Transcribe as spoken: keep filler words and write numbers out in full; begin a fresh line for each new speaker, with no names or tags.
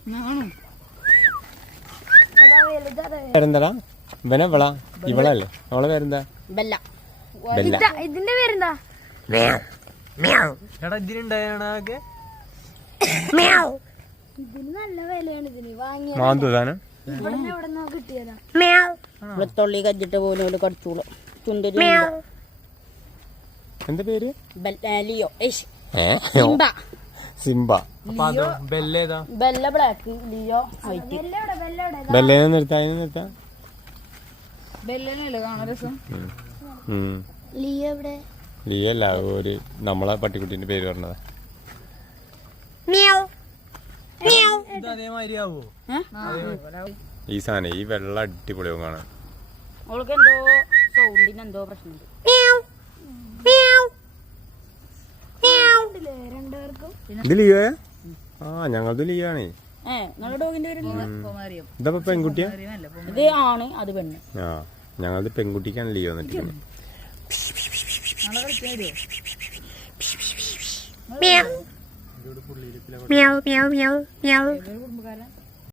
പേരെന്താടാ? ഇവനെ ഇവളാ? ഇവളല്ലേ? അവളെ പേരെന്താ?
ബെല്ല.
ബെല്ല.
ഇതിന്റെ പേരെന്താ? ഇതിന് നല്ല വിലയാണ് ഇതിന് വാങ്ങിയ.
മാന്തുതാനം
കിട്ടിയതാ. വെളുത്തുള്ളി കജ്ജിട്ട് പോലും കടിച്ചോളൂ. ചുണ്ടരി.
എന്താ പേര്?
Leo.
Simba. Simba.
Bella black, Leo white.
ബെല്ലേനെ നിർത്താ, അതിനെ നിർത്താ.
ലിയോ എവിടെ?
ലിയോ അല്ല, ഒരു നമ്മളെ പട്ടിക്കുട്ടീന്റെ പേര് പറഞ്ഞതാ. ഈ സാധനം ഈ വെള്ളം അടിപൊളിയാവും കാണാൻ.
അവൾക്ക് എന്തോ സൗണ്ടിന് എന്തോ പ്രശ്നമുണ്ട്.
ഇത് ലിയോയാ? ആ, ഞങ്ങളത് ലിയോ ആണേ. ഇതപ്പോ പെൺകുട്ടിയാ?
ഇത് ആണ്, അത് പെണ്ണ്.
ആ, ഞങ്ങളത് പെൺകുട്ടിക്കാണ് ലിയോ എന്നിട്ട്.
Meow meow meow meow meow.